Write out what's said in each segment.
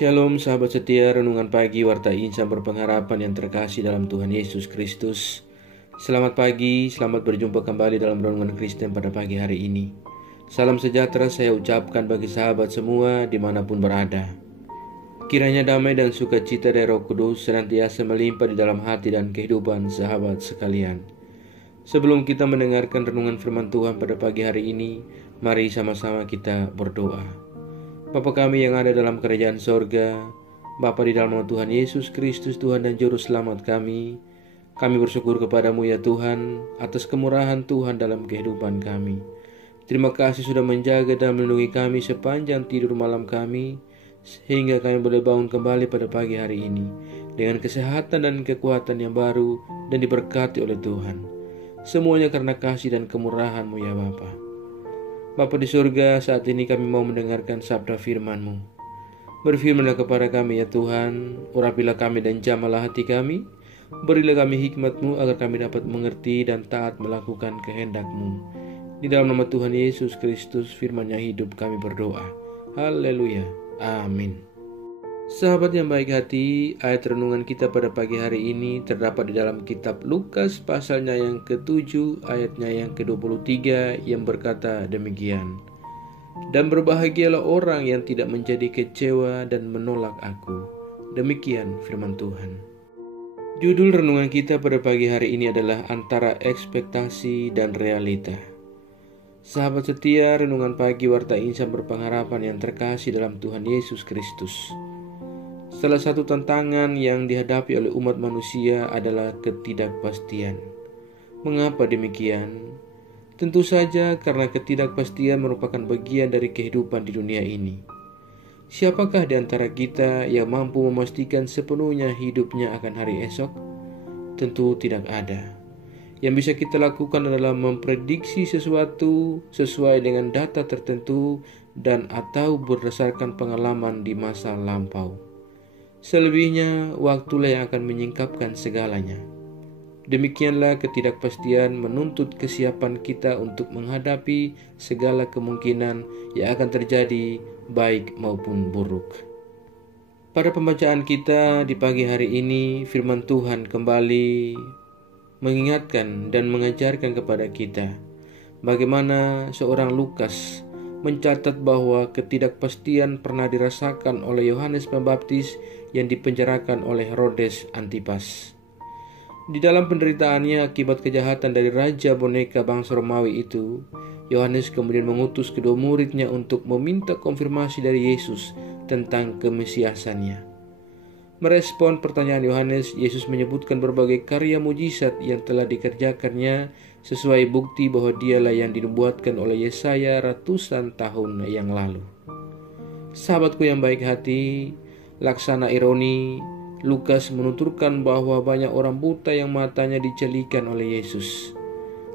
Shalom sahabat setia, renungan pagi Warta Insan berpengharapan yang terkasih dalam Tuhan Yesus Kristus. Selamat pagi, selamat berjumpa kembali dalam renungan Kristen pada pagi hari ini. Salam sejahtera saya ucapkan bagi sahabat semua dimanapun berada. Kiranya damai dan sukacita dari Roh Kudus senantiasa melimpah di dalam hati dan kehidupan sahabat sekalian. Sebelum kita mendengarkan renungan firman Tuhan pada pagi hari ini, mari sama-sama kita berdoa. Bapa kami yang ada dalam kerajaan sorga, Bapa di dalam nama Tuhan Yesus Kristus, Tuhan dan Juru Selamat kami bersyukur kepadamu ya Tuhan, atas kemurahan Tuhan dalam kehidupan kami. Terima kasih sudah menjaga dan melindungi kami sepanjang tidur malam kami, sehingga kami boleh bangun kembali pada pagi hari ini, dengan kesehatan dan kekuatan yang baru dan diberkati oleh Tuhan. Semuanya karena kasih dan kemurahan-Mu ya Bapa. Bapa di surga, saat ini kami mau mendengarkan sabda firman-Mu. Berfirmanlah kepada kami ya Tuhan, urapilah kami dan jamalah hati kami, berilah kami hikmat-Mu agar kami dapat mengerti dan taat melakukan kehendak-Mu. Di dalam nama Tuhan Yesus Kristus, firman yang hidup kami berdoa. Haleluya, amin. Sahabat yang baik hati, ayat renungan kita pada pagi hari ini terdapat di dalam kitab Lukas pasalnya yang ke-7 ayatnya yang ke-23 yang berkata demikian. Dan berbahagialah orang yang tidak menjadi kecewa dan menolak aku. Demikian firman Tuhan. Judul renungan kita pada pagi hari ini adalah antara ekspektasi dan realita. Sahabat setia, renungan pagi Warta Insan berpengharapan yang terkasih dalam Tuhan Yesus Kristus. Salah satu tantangan yang dihadapi oleh umat manusia adalah ketidakpastian. Mengapa demikian? Tentu saja karena ketidakpastian merupakan bagian dari kehidupan di dunia ini. Siapakah di antara kita yang mampu memastikan sepenuhnya hidupnya akan hari esok? Tentu tidak ada. Yang bisa kita lakukan adalah memprediksi sesuatu sesuai dengan data tertentu dan atau berdasarkan pengalaman di masa lampau. Selebihnya, waktulah yang akan menyingkapkan segalanya. Demikianlah ketidakpastian menuntut kesiapan kita untuk menghadapi segala kemungkinan yang akan terjadi, baik maupun buruk. Pada pembacaan kita di pagi hari ini, firman Tuhan kembali mengingatkan dan mengajarkan kepada kita bagaimana seorang Lukas mencatat bahwa ketidakpastian pernah dirasakan oleh Yohanes Pembaptis yang dipenjarakan oleh Herodes Antipas. Di dalam penderitaannya akibat kejahatan dari raja boneka bangsa Romawi itu, Yohanes kemudian mengutus kedua muridnya untuk meminta konfirmasi dari Yesus tentang kemesiasannya. Merespon pertanyaan Yohanes, Yesus menyebutkan berbagai karya mujizat yang telah dikerjakannya sesuai bukti bahwa dialah yang dinubuatkan oleh Yesaya ratusan tahun yang lalu. Sahabatku yang baik hati, laksana ironi, Lukas menuturkan bahwa banyak orang buta yang matanya dicelikan oleh Yesus.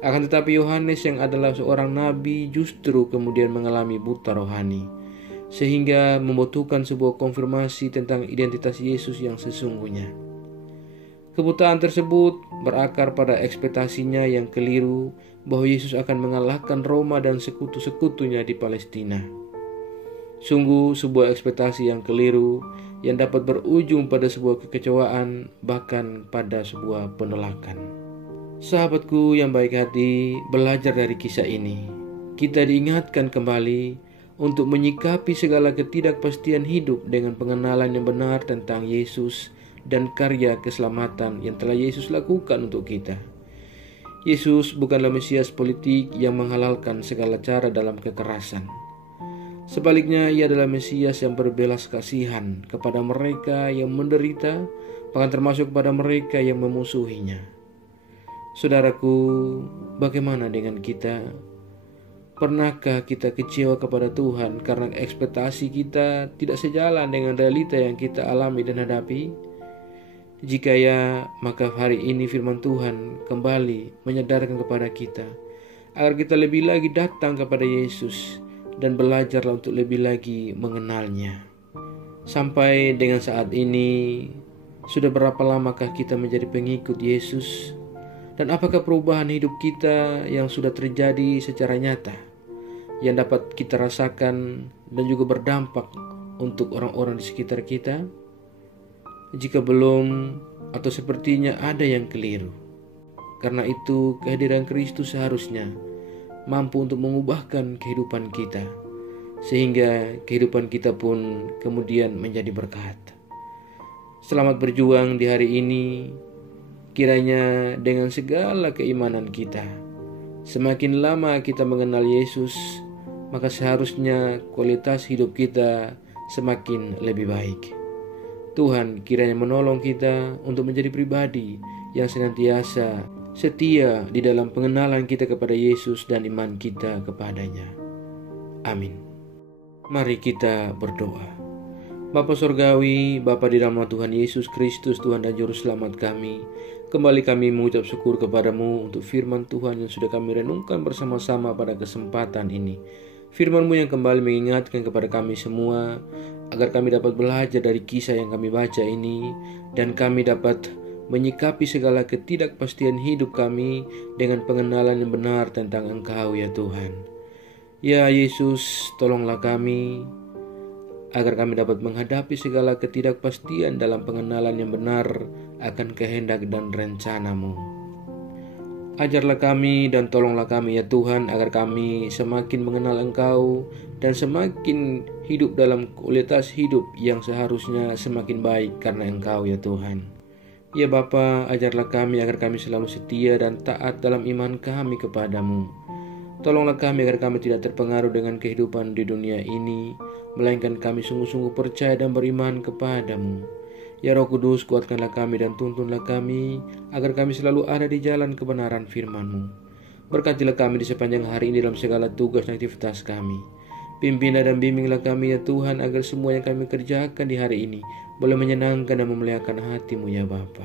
Akan tetapi Yohanes yang adalah seorang nabi justru kemudian mengalami buta rohani, sehingga membutuhkan sebuah konfirmasi tentang identitas Yesus yang sesungguhnya. Kebutaan tersebut berakar pada ekspektasinya yang keliru bahwa Yesus akan mengalahkan Roma dan sekutu-sekutunya di Palestina. Sungguh sebuah ekspektasi yang keliru yang dapat berujung pada sebuah kekecewaan, bahkan pada sebuah penolakan. Sahabatku yang baik hati, belajar dari kisah ini, kita diingatkan kembali untuk menyikapi segala ketidakpastian hidup dengan pengenalan yang benar tentang Yesus dan karya keselamatan yang telah Yesus lakukan untuk kita. Yesus bukanlah Mesias politik yang menghalalkan segala cara dalam kekerasan. Sebaliknya, ia adalah Mesias yang berbelas kasihan kepada mereka yang menderita, bahkan termasuk kepada mereka yang memusuhinya. Saudaraku, bagaimana dengan kita? Pernahkah kita kecewa kepada Tuhan karena ekspektasi kita tidak sejalan dengan realita yang kita alami dan hadapi? Jika ya, maka hari ini firman Tuhan kembali menyadarkan kepada kita agar kita lebih lagi datang kepada Yesus dan belajarlah untuk lebih lagi mengenalnya. Sampai dengan saat ini, sudah berapa lamakah kita menjadi pengikut Yesus? Dan apakah perubahan hidup kita yang sudah terjadi secara nyata, yang dapat kita rasakan dan juga berdampak untuk orang-orang di sekitar kita? Jika belum, atau sepertinya ada yang keliru. Karena itu, kehadiran Kristus seharusnya mampu untuk mengubahkan kehidupan kita, sehingga kehidupan kita pun kemudian menjadi berkat. Selamat berjuang di hari ini, kiranya dengan segala keimanan kita, semakin lama kita mengenal Yesus, maka seharusnya kualitas hidup kita semakin lebih baik. Tuhan kiranya menolong kita untuk menjadi pribadi yang senantiasa setia di dalam pengenalan kita kepada Yesus dan iman kita kepadanya. Amin. Mari kita berdoa. Bapa Surgawi, Bapa di dalam nama Tuhan Yesus Kristus, Tuhan dan Juru Selamat kami, kembali kami mengucap syukur kepadamu untuk firman Tuhan yang sudah kami renungkan bersama-sama pada kesempatan ini. Firman-Mu yang kembali mengingatkan kepada kami semua, agar kami dapat belajar dari kisah yang kami baca ini, dan kami dapat menyikapi segala ketidakpastian hidup kami dengan pengenalan yang benar tentang Engkau ya Tuhan. Ya Yesus, tolonglah kami, agar kami dapat menghadapi segala ketidakpastian dalam pengenalan yang benar akan kehendak dan rencana-Mu. Ajarlah kami dan tolonglah kami ya Tuhan, agar kami semakin mengenal Engkau dan semakin hidup dalam kualitas hidup yang seharusnya semakin baik karena Engkau ya Tuhan. Ya Bapa, ajarlah kami agar kami selalu setia dan taat dalam iman kami kepadamu. Tolonglah kami agar kami tidak terpengaruh dengan kehidupan di dunia ini, melainkan kami sungguh-sungguh percaya dan beriman kepadamu. Ya Roh Kudus, kuatkanlah kami dan tuntunlah kami, agar kami selalu ada di jalan kebenaran firman-Mu. Berkatilah kami di sepanjang hari ini dalam segala tugas dan aktivitas kami. Pimpinlah dan bimbinglah kami ya Tuhan, agar semua yang kami kerjakan di hari ini boleh menyenangkan dan memuliakan hati-Mu ya Bapa.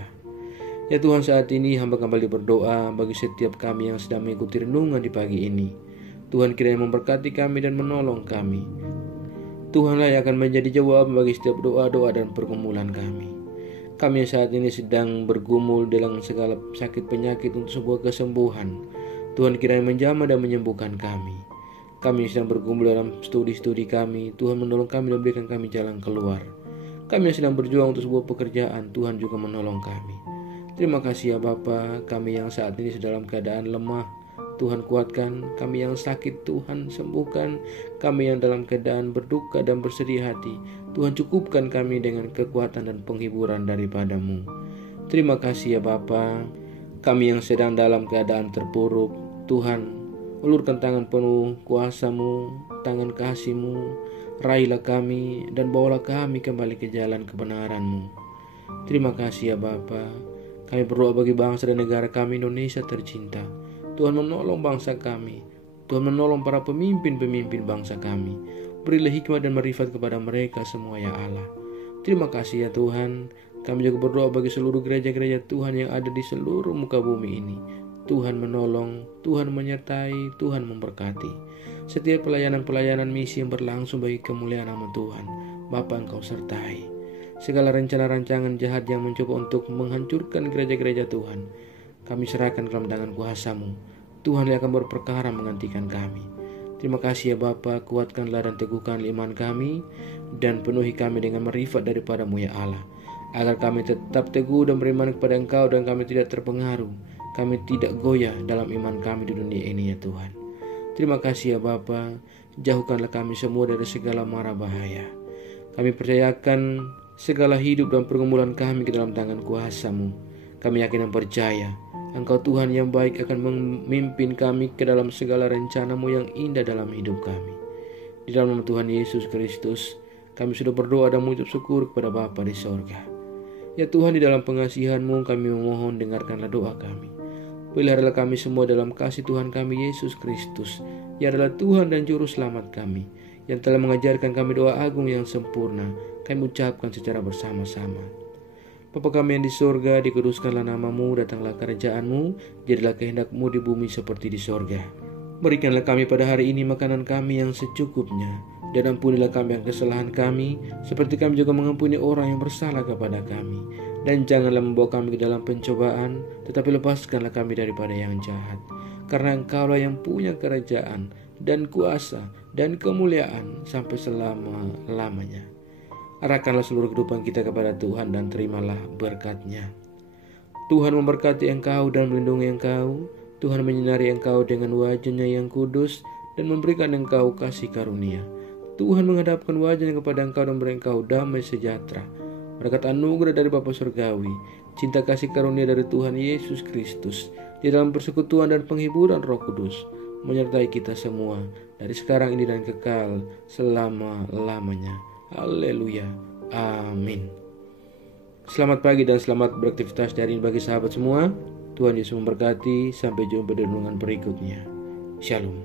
Ya Tuhan, saat ini hamba kembali berdoa bagi setiap kami yang sedang mengikuti renungan di pagi ini. Tuhan kiranya memberkati kami dan menolong kami. Tuhanlah yang akan menjadi jawaban bagi setiap doa-doa dan pergumulan kami. Kami yang saat ini sedang bergumul dalam segala sakit penyakit untuk sebuah kesembuhan, Tuhan kiranya menjamah dan menyembuhkan kami. Kami yang sedang bergumul dalam studi-studi kami, Tuhan menolong kami dan berikan kami jalan keluar. Kami yang sedang berjuang untuk sebuah pekerjaan, Tuhan juga menolong kami. Terima kasih ya Bapa, kami yang saat ini sedang dalam keadaan lemah, Tuhan kuatkan. Kami yang sakit, Tuhan sembuhkan. Kami yang dalam keadaan berduka dan bersedih hati, Tuhan cukupkan kami dengan kekuatan dan penghiburan daripada-Mu. Terima kasih ya Bapa, kami yang sedang dalam keadaan terpuruk, Tuhan ulurkan tangan penuh kuasa-Mu, tangan kasih-Mu, raihlah kami dan bawalah kami kembali ke jalan kebenaran-Mu. Terima kasih ya Bapa, kami berdoa bagi bangsa dan negara kami Indonesia tercinta. Tuhan menolong bangsa kami, Tuhan menolong para pemimpin-pemimpin bangsa kami. Berilah hikmat dan marifat kepada mereka semua ya Allah. Terima kasih ya Tuhan. Kami juga berdoa bagi seluruh gereja-gereja Tuhan yang ada di seluruh muka bumi ini. Tuhan menolong, Tuhan menyertai, Tuhan memberkati setiap pelayanan-pelayanan misi yang berlangsung bagi kemuliaan nama Tuhan. Bapa, Engkau sertai segala rencana rancangan jahat yang mencoba untuk menghancurkan gereja-gereja Tuhan. Kami serahkan dalam tangan kuasa-Mu. Tuhan yang akan berperkara menggantikan kami. Terima kasih ya Bapa, kuatkanlah dan teguhkan iman kami, dan penuhi kami dengan marifat daripada-Mu ya Allah, agar kami tetap teguh dan beriman kepada Engkau, dan kami tidak terpengaruh, kami tidak goyah dalam iman kami di dunia ini ya Tuhan. Terima kasih ya Bapa, jauhkanlah kami semua dari segala mara bahaya. Kami percayakan segala hidup dan pergumulan kami ke dalam tangan kuasa-Mu. Kami yakin dan percaya Engkau Tuhan yang baik akan memimpin kami ke dalam segala rencana-Mu yang indah dalam hidup kami. Di dalam nama Tuhan Yesus Kristus, kami sudah berdoa dan mengucap syukur kepada Bapa di sorga. Ya Tuhan, di dalam pengasihan-Mu kami memohon, dengarkanlah doa kami. Peliharalah kami semua dalam kasih Tuhan kami Yesus Kristus, yang adalah Tuhan dan Juru Selamat kami, yang telah mengajarkan kami doa agung yang sempurna. Kami ucapkan secara bersama-sama. Bapa kami yang di sorga, dikuduskanlah nama-Mu, datanglah kerajaan-Mu, jadilah kehendak-Mu di bumi seperti di sorga. Berikanlah kami pada hari ini makanan kami yang secukupnya, dan ampunilah kami yang kesalahan kami, seperti kami juga mengampuni orang yang bersalah kepada kami. Dan janganlah membawa kami ke dalam pencobaan, tetapi lepaskanlah kami daripada yang jahat. Karena Engkaulah yang punya kerajaan, dan kuasa, dan kemuliaan sampai selama-lamanya. Arahkanlah seluruh kehidupan kita kepada Tuhan dan terimalah berkat-Nya. Tuhan memberkati engkau dan melindungi engkau. Tuhan menyinari engkau dengan wajah-Nya yang kudus dan memberikan engkau kasih karunia. Tuhan menghadapkan wajah-Nya kepada engkau dan memberi engkau damai sejahtera. Berkat anugerah dari Bapa Surgawi, cinta kasih karunia dari Tuhan Yesus Kristus, di dalam persekutuan dan penghiburan Roh Kudus, menyertai kita semua dari sekarang ini dan kekal selama-lamanya. Haleluya. Amin. Selamat pagi dan selamat beraktivitas hari ini bagi sahabat semua. Tuhan Yesus memberkati. Sampai jumpa di renungan berikutnya. Shalom.